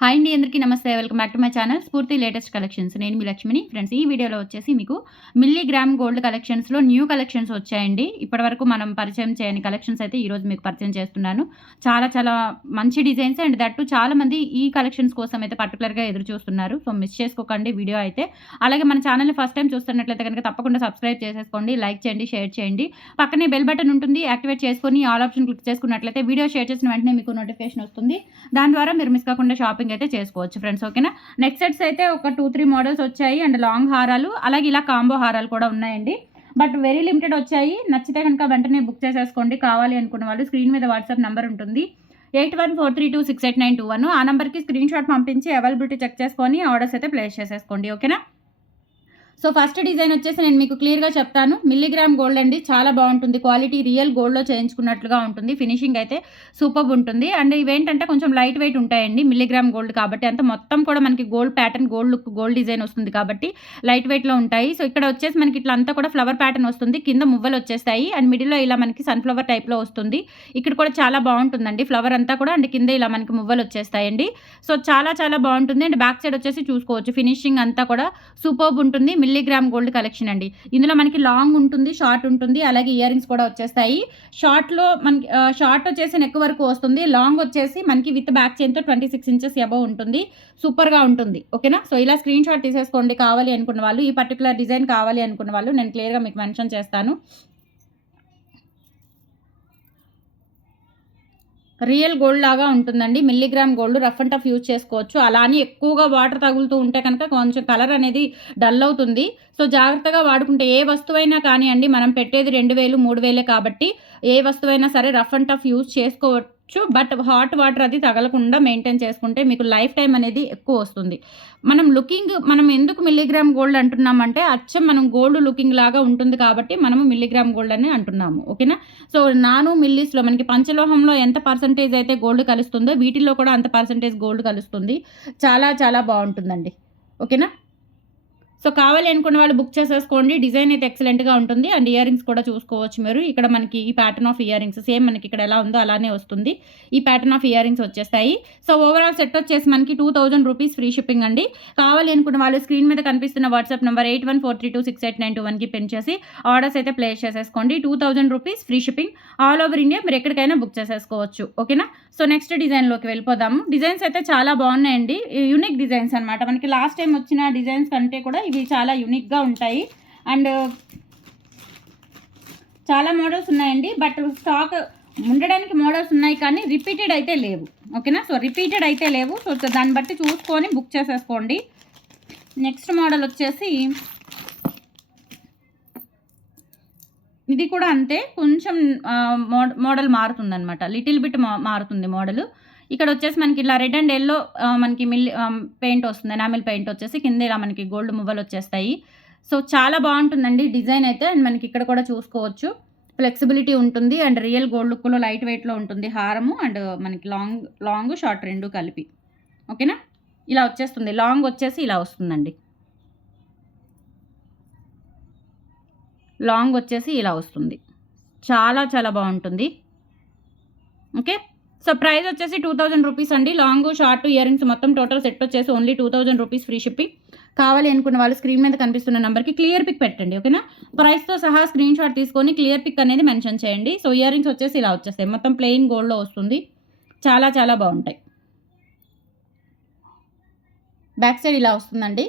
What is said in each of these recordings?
Hi అండి, అందరికీ నమస్తే. Welcome back to my channel స్ఫూర్తి లేటెస్ట్ కలెక్షన్స్. నేను మీ లక్ష్మిని. ఫ్రెండ్స్, ఈ వీడియోలో వచ్చేసి మీకు మిల్లీగ్రామ్ గోల్డ్ కలెక్షన్స్లో న్యూ కలెక్షన్స్ వచ్చాయండి. ఇప్పటివరకు మనం పరిచయం చేయని కలెక్షన్స్ అయితే ఈరోజు మీకు పరిచయం చేస్తున్నాను. చాలా చాలా మంచి డిజైన్స్ అండ్ దట్టు చాలామంది ఈ కలెక్షన్స్ కోసం అయితే పర్టికులర్గా ఎదురు చూస్తున్నారు. సో మిస్ చేసుకోకండి వీడియో అయితే. అలాగే మన ఛానల్ని ఫస్ట్ టైం చూస్తున్నట్లయితే కనుక తప్పకుండా సబ్స్క్రైబ్ చేసేసుకోండి, లైక్ చేయండి, షేర్ చేయండి. పక్కనే బెల్ బటన్ ఉంటుంది, యాక్టివేట్ చేసుకొని ఆల్ ఆప్షన్ క్లిక్ చేసుకున్నట్లయితే వీడియో షేర్ చేసిన వెంటనే మీకు నోటిఫికేషన్ వస్తుంది. దాని ద్వారా మీరు మిస్ కాకుండా షాపింగ్ అయితే చేసుకోవచ్చు ఫ్రెండ్స్. ఓకేనా. నెక్స్ట్ సెట్స్ అయితే ఒక 2-3 మోడల్స్ వచ్చాయి అండ్ లాంగ్ హారాలు, అలాగే ఇలా కాంబో హారాలు కూడా ఉన్నాయండి. బట్ వెరీ లిమిటెడ్ వచ్చాయి. నచ్చితే కనుక వెంటనే బుక్ చేసేసుకోండి. కావాలి అనుకున్న వాళ్ళు స్క్రీన్ మీద వాట్సాప్ నెంబర్ ఉంటుంది 8143268921. ఆ నెంబర్కి స్క్రీన్ షాట్ పంపించి అవైలబిలిటీ చెక్ చేసుకొని ఆర్డర్స్ అయితే ప్లేస్ చేసేసుకోండి. ఓకేనా. సో ఫస్ట్ డిజైన్ వచ్చేసి నేను మీకు క్లియర్గా చెప్తాను. మిల్లీగ్రామ్ గోల్డ్ అండి, చాలా బాగుంటుంది. క్వాలిటీ రియల్ గోల్డ్లో చేయించుకున్నట్లుగా ఉంటుంది. ఫినిషింగ్ అయితే సూపర్ ఉంటుంది. అండ్ ఇవేంటంటే కొంచెం లైట్ వెయిట్ ఉంటాయండి. మిల్లీగ్రామ్ గోల్డ్ కాబట్టి అంత మొత్తం కూడా మనకి gold pattern, gold look, gold design వస్తుంది కాబట్టి లైట్ వెయిట్లో ఉంటాయి. సో ఇక్కడ వచ్చేసి మనకి ఇట్లా అంతా కూడా ఫ్లవర్ ప్యాటర్న్ వస్తుంది. కింద మువ్వలు వచ్చేస్తాయి అండ్ మిడిల్లో ఇలా మనకి సన్ఫ్లవర్ టైప్లో వస్తుంది. ఇక్కడ కూడా చాలా బాగుంటుందండి ఫ్లవర్ అంతా కూడా. అండ్ కింద ఇలా మనకి మువ్వలు వచ్చేస్తాయండి. సో చాలా చాలా బాగుంటుంది. అండ్ బ్యాక్ సైడ్ వచ్చేసి చూసుకోవచ్చు, ఫినిషింగ్ అంతా కూడా సూపర్బ్ ఉంటుంది. మిల్లీగ్రామ్ గోల్డ్ కలెక్షన్ అండి. ఇందులో మనకి లాంగ్ ఉంటుంది, షార్ట్ ఉంటుంది, అలాగే ఇయర్ రింగ్స్ కూడా వచ్చేస్తాయి. షార్ట్లో మనకి షార్ట్ వచ్చేసి నెక్ వరకు వస్తుంది. లాంగ్ వచ్చేసి మనకి విత్ బ్యాక్ చైన్తో 26 ఇంచెస్ అబవ్ ఉంటుంది. సూపర్గా ఉంటుంది. ఓకేనా. సో ఇలా స్క్రీన్ షాట్ తీసేసుకోండి కావాలి అనుకున్న వాళ్ళు. ఈ పర్టికులర్ డిజైన్ కావాలి అనుకున్న వాళ్ళు నేను క్లియర్గా మీకు మెన్షన్ చేస్తాను. రియల్ గోల్డ్ లాగా ఉంటుందండి. Milligram gold rough and tough use చేసుకోవచ్చు. అలా అని ఎక్కువగా వాటర్ తగులుతూ ఉంటే కనుక కొంచెం కలర్ అనేది డల్ అవుతుంది. సో జాగ్రత్తగా వాడుకుంటే ఏ వస్తువైనా కానివ్వండి, మనం పెట్టేది 2000 3000 కాబట్టి ఏ వస్తువైనా సరే రఫ్ అండ్ టఫ్ యూజ్ చేసుకోవచ్చు. బట్ హాట్ వాటర్ అది తగలకుండా మెయింటైన్ చేసుకుంటే మీకు లైఫ్ టైం అనేది ఎక్కువ వస్తుంది. మనం ఎందుకు మిల్లీగ్రామ్ గోల్డ్ అంటున్నామంటే అచ్చం మనం గోల్డ్ లుకింగ్ లాగా ఉంటుంది కాబట్టి మనము మిల్లీగ్రామ్ గోల్డ్ అని అంటున్నాము. ఓకేనా. సో నాను మిల్లీస్లో మనకి పంచలోహంలో ఎంత పర్సంటేజ్ అయితే గోల్డ్ కలుస్తుందో వీటిల్లో కూడా అంత పర్సంటేజ్ గోల్డ్ కలుస్తుంది. చాలా చాలా బాగుంటుందండి. ఓకేనా. సో కావాలి అనుకున్న వాళ్ళు బుక్ చేసేసుకోండి. డిజైన్ అయితే ఎక్సలెంట్గా ఉంటుంది. అండ్ ఇయర్ రింగ్స్ కూడా చూసుకోవచ్చు మీరు. ఇక్కడ మనకి ఈ pattern of ear rings same మనకి ఇక్కడ ఎలా ఉందో అలానే వస్తుంది. ఈ ప్యాటర్న్ ఆఫ్ ఇయర్ రింగ్స్ వచ్చేస్తాయి. సో ఓవరాల్ సెట్ వచ్చేసి మనకి 2000 రూపీస్ ఫ్రీ షిప్పింగ్ అండి. కావాలి అనుకున్న వాళ్ళు స్క్రీన్ మీద కనిపిస్తున్న వాట్సాప్ నెంబర్ 8143268921కి పిన్ చేసి ఆర్డర్స్ అయితే ప్లేస్ చేసేసుకోండి. 2000 rupees free shipping all over India. మీరు ఎక్కడికైనా బుక్ చేసేసుకోవచ్చు. ఓకేనా. సో నెక్స్ట్ డిజైన్లోకి వెళ్ళిపోదాము. డిజైన్స్ అయితే చాలా బాగున్నాయండి. యూనిక్ డిజైన్స్ అనమాట. మనకి లాస్ట్ టైం వచ్చిన డిజైన్స్ కంటే కూడా ఇవి చాలా యూనిక్గా ఉంటాయి. అండ్ చాలా మోడల్స్ ఉన్నాయండి. బట్ స్టాక్ ఉండడానికి మోడల్స్ ఉన్నాయి కానీ రిపీటెడ్ అయితే లేవు. ఓకేనా. సో రిపీటెడ్ అయితే లేవు. సో దాన్ని బట్టి చూసుకొని బుక్ చేసేసుకోండి. నెక్స్ట్ మోడల్ వచ్చేసి ఇది కూడా అంతే, కొంచెం మోడల్ మారుతుందనమాట. లిటిల్ బిట్ మారుతుంది మోడల్. ఇక్కడ వచ్చేసి మనకి ఇలా రెడ్ అండ్ ఎల్లో మనకి పెయింట్ వస్తుంది. ఎనామిల్ పెయింట్ వచ్చేసి కింద ఇలా మనకి గోల్డ్ మువ్వలు వచ్చేస్తాయి. సో చాలా బాగుంటుందండి డిజైన్ అయితే. అండ్ మనకి ఇక్కడ కూడా చూసుకోవచ్చు, ఫ్లెక్సిబిలిటీ ఉంటుంది అండ్ రియల్ గోల్డ్ లుక్లో లైట్ వెయిట్లో ఉంటుంది హారము. అండ్ మనకి లాంగ్ షార్ట్ రెండు కలిపి. ఓకేనా. ఇలా వచ్చేస్తుంది. లాంగ్ వచ్చేసి ఇలా వస్తుందండి. లాంగ్ వచ్చేసి ఇలా వస్తుంది. చాలా చాలా బాగుంటుంది. ఓకే. సో ప్రైస్ వచ్చేసి 2000 రూపీస్ అండి. లాంగ్ షార్ట్ ఇయర్ రింగ్స్ మొత్తం టోటల్ సెట్ వచ్చేసి ఓన్లీ 2000 రూపీస్ ఫ్రీ షిప్పింగ్. కావాలి అనుకున్న వాళ్ళు స్క్రీన్ మీద కనిపిస్తున్న నెంబర్కి క్లియర్ పిక్ పెట్టండి. ఓకేనా. ప్రైస్తో సహా స్క్రీన్ షాట్ తీసుకొని క్లియర్ పిక్ అనేది మెన్షన్ చేయండి. సో ఇయర్ రింగ్స్ వచ్చేసి ఇలా వచ్చేస్తాయి. మొత్తం ప్లెయిన్ గోల్డ్లో వస్తుంది. చాలా చాలా బాగుంటాయి. బ్యాక్ సైడ్ ఇలా వస్తుందండి,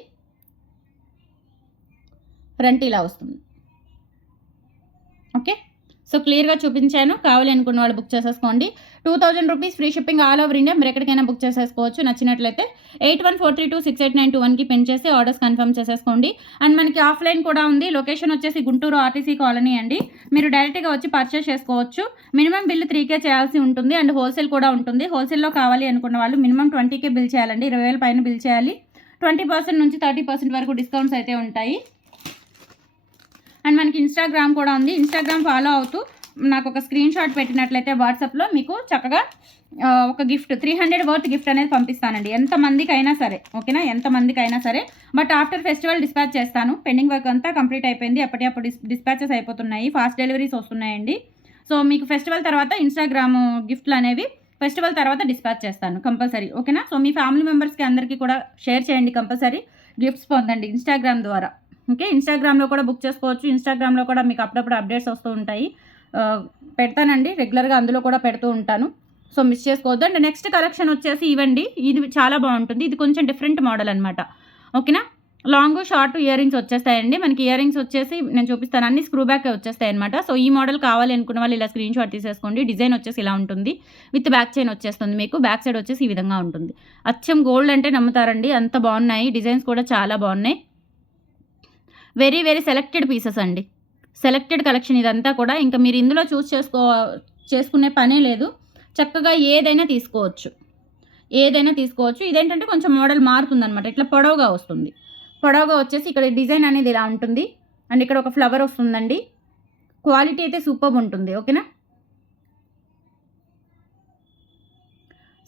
ఫ్రంట్ ఇలా వస్తుంది. ఓకే. సో క్లియర్గా చూపించాను. కావాలి అనుకున్న వాళ్ళు బుక్ చేసేసుకోండి. 2000 rupees free shipping all over India. మీరు ఎక్కడికైనా బుక్ చేసేసుకోవచ్చు. నచ్చినట్లయితే 8143268921కి పిన్ చేసి ఆర్డర్స్ కన్ఫర్మ్ చేసేసుకోండి. అండ్ మనకి ఆఫ్లైన్ కూడా ఉంది. లొకేషన్ వచ్చేసి గుంటూరు ఆర్టీసీ కాలనీ అండి. మీరు డైరెక్ట్గా వచ్చి పర్చేస్ చేసుకోవచ్చు. మినిమం బిల్ 3K చేయాల్సి ఉంటుంది. అండ్ హోల్సేల్ కూడా ఉంటుంది. హోల్సేల్లో కావాలి అనుకున్న వాళ్ళు మినిమం 20K బిల్ చేయాలండి. 20,000 పైన బిల్ చేయాలి. 20% నుంచి 30% వరకు డిస్కౌంట్స్ అయితే ఉంటాయి. అండ్ మనకి ఇన్స్టాగ్రామ్ కూడా ఉంది. ఇన్స్టాగ్రామ్ ఫాలో అవుతూ నాకు ఒక స్క్రీన్ షాట్ పెట్టినట్లయితే వాట్సాప్లో మీకు చక్కగా ఒక గిఫ్ట్ 300 వర్త్ గిఫ్ట్ అనేది పంపిస్తానండి. ఎంతమందికైనా సరే. ఓకేనా. ఎంతమందికైనా సరే. బట్ ఆఫ్టర్ ఫెస్టివల్ డిస్పాచ్ చేస్తాను. పెండింగ్ వర్క్ అంతా కంప్లీట్ అయిపోయింది. అప్పటికప్పుడు డిస్పాచెస్ అయిపోతున్నాయి. ఫాస్ట్ డెలివరీస్ వస్తున్నాయండి. సో మీకు ఫెస్టివల్ తర్వాత ఇన్స్టాగ్రామ్ గిఫ్ట్లు అనేవి ఫెస్టివల్ తర్వాత డిస్పాచ్ చేస్తాను కంపల్సరీ, ఓకేనా. సో మీ ఫ్యామిలీ మెంబర్స్కి అందరికీ కూడా షేర్ చేయండి, కంపల్సరీ గిఫ్ట్స్ పొందండి ఇన్స్టాగ్రామ్ ద్వారా. ఓకే, ఇన్స్టాగ్రామ్లో కూడా బుక్ చేసుకోవచ్చు. ఇన్స్టాగ్రామ్లో కూడా మీకు అప్పుడప్పుడు అప్డేట్స్ వస్తూ ఉంటాయి, పెడతానండి రెగ్యులర్గా, అందులో కూడా పెడుతూ ఉంటాను. సో మిస్ చేసుకోవద్దు. అండ్ నెక్స్ట్ కలెక్షన్ వచ్చేసి ఇవ్వండి, ఇది చాలా బాగుంటుంది. ఇది కొంచెం డిఫరెంట్ మోడల్ అనమాట, ఓకేనా. లాంగ్ షార్ట్ ఇయర్ రింగ్స్ వచ్చేస్తాయండి మనకి. ఇయర్ రింగ్స్ వచ్చేసి నేను చూపిస్తాను, అన్ని స్క్రూ బ్యాక్ వచ్చేస్తాయి అనమాట. సో ఈ మోడల్ కావాలి అనుకున్న వాళ్ళు ఇలా స్క్రీన్ షాట్ తీసేసుకోండి. డిజైన్ వచ్చేసి ఇలా ఉంటుంది, విత్ బ్యాక్ చైన్ వచ్చేస్తుంది మీకు. బ్యాక్ సైడ్ వచ్చేసి ఈ విధంగా ఉంటుంది. అచ్చం గోల్డ్ అంటే నమ్ముతారండి, అంత బాగున్నాయి. డిజైన్స్ కూడా చాలా బాగున్నాయి. వెరీ వెరీ సెలెక్టెడ్ పీసెస్ అండి, సెలెక్టెడ్ కలెక్షన్ ఇదంతా కూడా. ఇంకా మీరు ఇందులో చేసుకునే పనే లేదు, చక్కగా ఏదైనా తీసుకోవచ్చు, ఏదైనా తీసుకోవచ్చు. ఇదేంటంటే కొంచెం మోడల్ మారుతుంది అనమాట, ఇట్లా పొడవుగా వస్తుంది. పొడవుగా వచ్చేసి ఇక్కడ డిజైన్ అనేది ఇలా ఉంటుంది. అండ్ ఇక్కడ ఒక ఫ్లవర్ వస్తుందండి. క్వాలిటీ అయితే సూపర్ ఉంటుంది, ఓకేనా.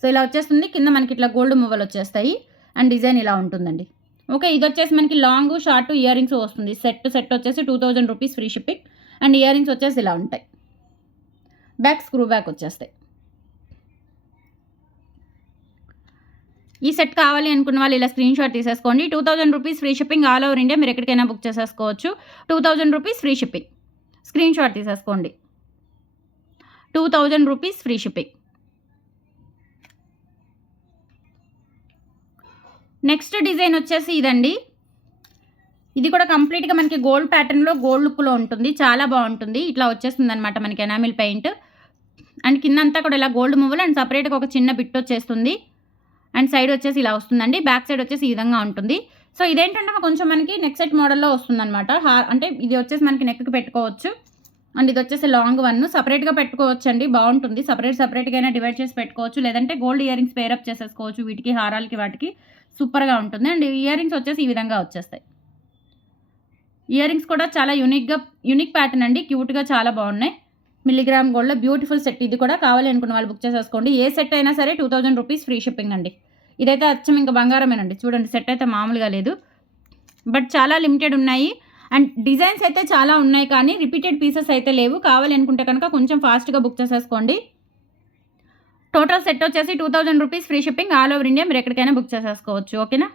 సో ఇలా వచ్చేస్తుంది. కింద మనకి ఇట్లా గోల్డ్ మువ్వలు వచ్చేస్తాయి. అండ్ డిజైన్ ఇలా ఉంటుందండి, ఓకే. ఇది వచ్చేసి మనకి లాంగ్ షార్ట్ ఇయర్ రింగ్స్ వస్తుంది. సెట్ వచ్చేసి 2000 rupees free shipping. And ear rings వచ్చేసి ఇలా ఉంటాయి, బ్యాక్ స్క్రూ బ్యాక్ వచ్చేస్తాయి. ఈ సెట్ కావాలి అనుకున్న వాళ్ళు ఇలా స్క్రీన్ షాట్ తీసేసుకోండి. 2000 rupees free shipping, all over India. మీరు ఎక్కడికైనా బుక్ చేసేసుకోవచ్చు. 2000 rupees free shipping, screen shot తీసేసుకోండి. 2000 rupees free shipping. Next design వచ్చేసి ఇదండి. ఇది కూడా కంప్లీట్గా మనకి గోల్డ్ ప్యాటర్న్లో, గోల్డ్ లుక్లో ఉంటుంది. చాలా బాగుంటుంది. ఇట్లా వచ్చేస్తుంది అనమాట మనకి ఎనామిల్ పెయింట్. అండ్ కింద అంతా కూడా ఇలా గోల్డ్ మువ్వలు అండ్ సపరేట్గా ఒక చిన్న బిట్ వచ్చేస్తుంది. అండ్ సైడ్ వచ్చేసి ఇలా వస్తుందండి. బ్యాక్ సైడ్ వచ్చేసి ఈ విధంగా ఉంటుంది. సో ఇదేంటంటే కొంచెం మనకి నెక్ సెట్ మోడల్లో వస్తుందన్నమాట. అంటే ఇది వచ్చేసి మనకి నెక్కి పెట్టుకోవచ్చు. అండ్ ఇది వచ్చేసి లాంగ్ వన్, సపరేట్గా పెట్టుకోవచ్చు అండి, బాగుంటుంది. సపరేట్గా అయినా డివైడ్ చేసి పెట్టుకోవచ్చు, లేదంటే గోల్డ్ ఇయర్ రింగ్స్ పేరప్ చేసేసుకోవచ్చు వీటికి, హారాలకి, వాటికి సూపర్గా ఉంటుంది. అండ్ ఇయర్ రింగ్స్ వచ్చేసి ఈ విధంగా వచ్చేస్తాయి. ఇయర్ రింగ్స్ కూడా చాలా యూనిక్ ప్యాటర్న్ అండి, క్యూట్గా చాలా బాగున్నాయి. మిల్లీగ్రామ్ గోల్డ్లో బ్యూటిఫుల్ సెట్. ఇది కూడా కావాలి అనుకున్న వాళ్ళు బుక్ చేసేసుకోండి. ఏ సెట్ అయినా సరే 2000 రూపీస్ ఫ్రీ షిప్పింగ్ అండి. ఇదైతే అచ్చం ఇంకా బంగారమేనండి. చూడండి, సెట్ అయితే మామూలుగా లేదు, బట్ చాలా లిమిటెడ్ ఉన్నాయి. అండ్ డిజైన్స్ అయితే చాలా ఉన్నాయి, కానీ రిపీటెడ్ పీసెస్ అయితే లేవు. కావాలి అనుకుంటే కనుక కొంచెం ఫాస్ట్గా బుక్ చేసేసుకోండి. టోటల్ సెట్ వచ్చేసి 2000 rupees free shipping, all over India. మీరు ఎక్కడికైనా బుక్ చేసేసుకోవచ్చు, ఓకేనా.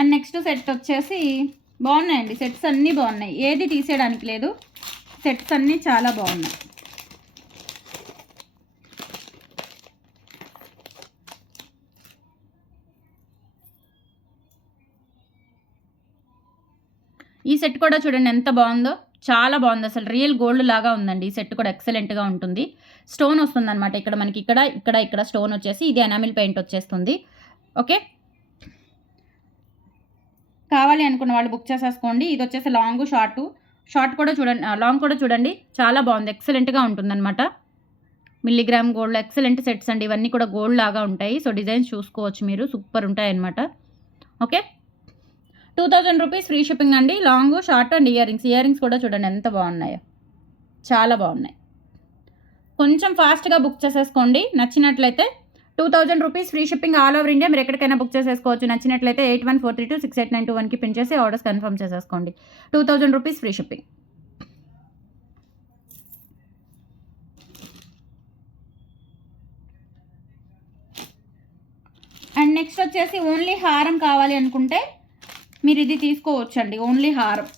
అండ్ నెక్స్ట్ సెట్ వచ్చేసి బాగున్నాయండి. సెట్స్ అన్నీ బాగున్నాయి, ఏది తీసేయడానికి లేదు. సెట్స్ అన్నీ చాలా బాగున్నాయి. ఈ సెట్ కూడా చూడండి ఎంత బాగుందో, చాలా బాగుంది. అసలు రియల్ గోల్డ్ లాగా ఉందండి. ఈ సెట్ కూడా ఎక్సలెంట్గా ఉంటుంది. స్టోన్ వస్తుంది అనమాట ఇక్కడ మనకి, ఇక్కడ స్టోన్ వచ్చేసి ఇది ఎనామిల్ పెయింట్ వచ్చేస్తుంది, ఓకే. కావాలి అనుకున్న వాళ్ళు బుక్ చేసేసుకోండి. ఇది వచ్చేసి లాంగ్ షార్ట్ కూడా చూడండి, లాంగ్ కూడా చూడండి, చాలా బాగుంది, ఎక్సలెంట్గా ఉంటుందన్నమాట. మిల్లీగ్రామ్ గోల్డ్ ఎక్సలెంట్ సెట్స్ అండి. ఇవన్నీ కూడా గోల్డ్ లాగా ఉంటాయి. సో డిజైన్స్ చూసుకోవచ్చు మీరు, సూపర్ ఉంటాయి అన్నమాట, ఓకే. 2000 రూపీస్ ఫ్రీ షిప్పింగ్ అండి. Long short and ear rings కూడా చూడండి ఎంత బాగున్నాయో, చాలా బాగున్నాయి. కొంచెం ఫాస్ట్గా బుక్ చేసేసుకోండి. నచ్చినట్లయితే 2000 rupees free shipping, all over India. మీరు ఎక్కడికైనా బుక్ చేసేసుకోవచ్చు. నచ్చినట్లయితే 8143268921కి పిన్ చేసి ఆర్డర్స్ కన్ఫర్మ్ చేసేసుకోండి. 2000 rupees free shipping. And next వచ్చేసి ఓన్లీ హారం కావాలి అనుకుంటే మీరు ఇది తీసుకోవచ్చండి. ఓన్లీ హారం,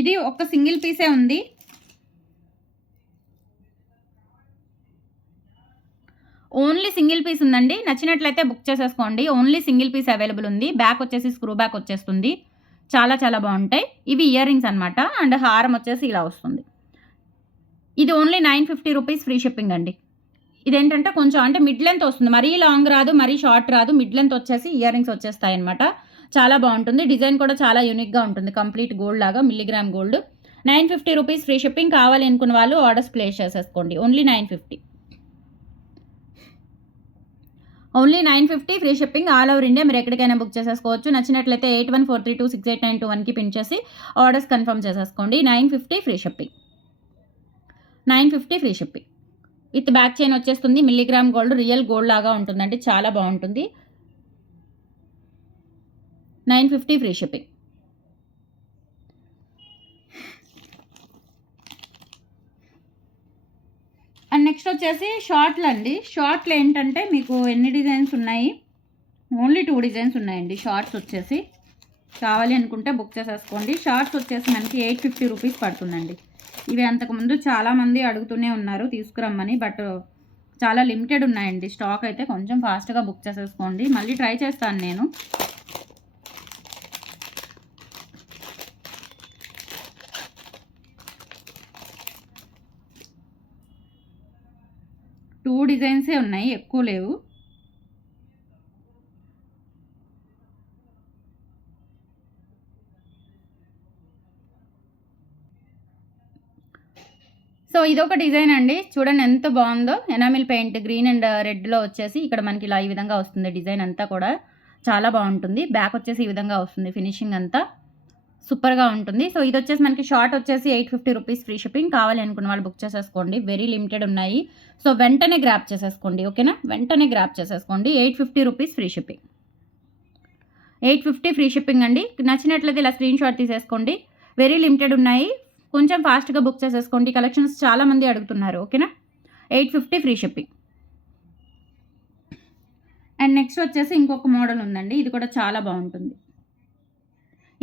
ఇది ఒక సింగిల్ పీసే ఉంది. ఓన్లీ సింగిల్ పీస్ ఉందండి. నచ్చినట్లయితే బుక్ చేసేసుకోండి. ఓన్లీ సింగిల్ పీస్ అవైలబుల్ ఉంది. బ్యాక్ వచ్చేసి స్క్రూ బ్యాక్ వచ్చేస్తుంది. చాలా చాలా బాగుంటాయి. ఇవి ఇయర్ రింగ్స్ అనమాట. అండ్ హారం వచ్చేసి ఇలా వస్తుంది. ఇది ఓన్లీ 950 రూపీస్ ఫ్రీ షిప్పింగ్ అండి. ఇదేంటంటే కొంచెం అంటే మిడ్ లెంత్ వస్తుంది, మరీ లాంగ్ రాదు, మరీ షార్ట్ రాదు, మిడ్ లెంత్ వచ్చేసి ఇయర్ రింగ్స్ వచ్చేస్తాయి అనమాట. చాలా బాగుంటుంది. డిజైన్ కూడా చాలా యూనిక్గా ఉంటుంది, కంప్లీట్ గోల్డ్ లాగా, milligram gold. 950 rupees free shipping. కావాలి అనుకున్న వాళ్ళు ఆర్డర్స్ ప్లేస్ చేసేసుకోండి. Only 950, only 950 free shipping, all over India. మీరు ఎక్కడికైనా బుక్ చేసేసుకోవచ్చు. నచ్చినట్లయితే 8143268921కి పిన్ చేసి ఆర్డర్స్ కన్ఫర్మ్ చేసేసుకోండి. 950 free shipping, 950 free shipping. With back chain వచ్చేస్తుంది. మిల్లీగ్రామ్ గోల్డ్, రియల్ గోల్డ్ లాగా ఉంటుందండి, చాలా బాగుంటుంది. 950 ఫ్రీ షిప్పింగ్. నెక్స్ట్ వచ్చేసి షార్ట్లు అండి. షార్ట్లు ఏంటంటే మీకు ఎన్ని డిజైన్స్ ఉన్నాయి, ఓన్లీ 2 డిజైన్స్ ఉన్నాయండి షార్ట్స్ వచ్చేసి. కావాలి అనుకుంటే బుక్ చేసేసుకోండి. షార్ట్స్ వచ్చేసి మనకి 850 రూపీస్ పడుతుందండి. ఇవి అంతకుముందు చాలామంది అడుగుతూనే ఉన్నారు తీసుకురమ్మని, బట్ చాలా లిమిటెడ్ ఉన్నాయండి స్టాక్ అయితే. కొంచెం ఫాస్ట్గా బుక్ చేసేసుకోండి. మళ్ళీ ట్రై చేస్తాను నేను. టూ డిజైన్సే ఉన్నాయి, ఎక్కువ లేవు. సో ఇదొక డిజైన్ అండి. చూడండి ఎంత బాగుందో. ఎనామిల్ పెయింట్ గ్రీన్ అండ్ రెడ్లో వచ్చేసి ఇక్కడ మనకి ఇలా ఈ విధంగా వస్తుంది. డిజైన్ అంతా కూడా చాలా బాగుంటుంది. బ్యాక్ వచ్చేసి ఈ విధంగా వస్తుంది. ఫినిషింగ్ అంతా సూపర్గా ఉంటుంది. సో ఇది వచ్చేసి మనకి షార్ట్ వచ్చేసి 850 రూపీస్ ఫ్రీ షిప్పింగ్. కావాలి అనుకున్న వాళ్ళు బుక్ చేసేసుకోండి. వెరీ లిమిటెడ్ ఉన్నాయి. సో వెంటనే గ్రాప్ చేసేసుకోండి. ఓకేనా, వెంటనే గ్రాప్ చేసేసుకోండి. 850 rupees free shipping. 850 free shipping అండి. నచ్చినట్లయితే ఇలా స్క్రీన్ షాట్ తీసేసుకోండి. వెరీ లిమిటెడ్ ఉన్నాయి. కొంచెం ఫాస్ట్గా బుక్ చేసేసుకోండి. కలెక్షన్స్ చాలామంది అడుగుతున్నారు. ఓకేనా, 850 ఫ్రీ షిప్పింగ్. అండ్ నెక్స్ట్ వచ్చేసి ఇంకొక మోడల్ ఉందండి. ఇది కూడా చాలా బాగుంటుంది.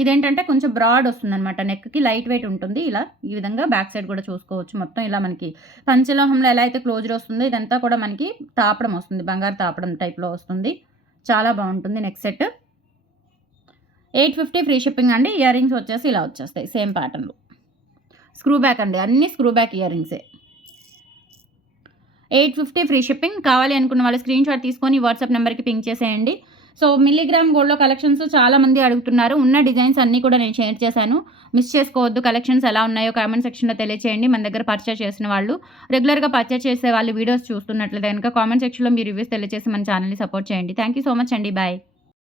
ఇదేంటంటే కొంచెం బ్రాడ్ వస్తుంది అనమాట. నెక్కి లైట్ వెయిట్ ఉంటుంది. ఇలా ఈ విధంగా బ్యాక్ సైడ్ కూడా చూసుకోవచ్చు. మొత్తం ఇలా మనకి పంచలోహంలో ఎలా అయితే క్లోజర్ వస్తుందో ఇదంతా కూడా మనకి తాపడం వస్తుంది. బంగారు తాపడం టైప్లో వస్తుంది. చాలా బాగుంటుంది. నెక్స్ట్ సెట్ 850 ఫ్రీ షిప్పింగ్ అండి. ఇయర్ రింగ్స్ వచ్చేసి ఇలా వచ్చేస్తాయి సేమ్ ప్యాటర్న్లో. స్క్రూ బ్యాక్ అండి, అన్ని స్క్రూ బ్యాక్ ఇయర్ రింగ్సే. 850 ఫ్రీ షిప్పింగ్. కావాలి అనుకున్న వాళ్ళు స్క్రీన్ షాట్ తీసుకొని వాట్సాప్ నెంబర్కి పింక్ చేసేయండి. సో మిల్లీగ్రామ్ గోల్డ్లో కలెక్షన్స్ చాలామంది అడుగుతున్నారు. ఉన్న డిజైన్స్ అన్నీ కూడా నేను షేర్ చేశాను. మిస్ చేసుకోవద్దు. కలెక్షన్స్ ఎలా ఉన్నాయో కామెంట్ సెక్షన్లో తెలియచేయండి. మన దగ్గర పర్చేస్ చేసిన వాళ్ళు, రెగ్యులర్గా పర్చేస్ చేసే వాళ్ళు వీడియోస్ చూస్తున్నట్లయితే కనుక కామెంట్ సెక్షన్లో మీ రివ్యూస్ తెలియజేసి మన ఛానల్ని సపోర్ట్ చేయండి. థ్యాంక్ యూ సో మచ్ అండి. బాయ్.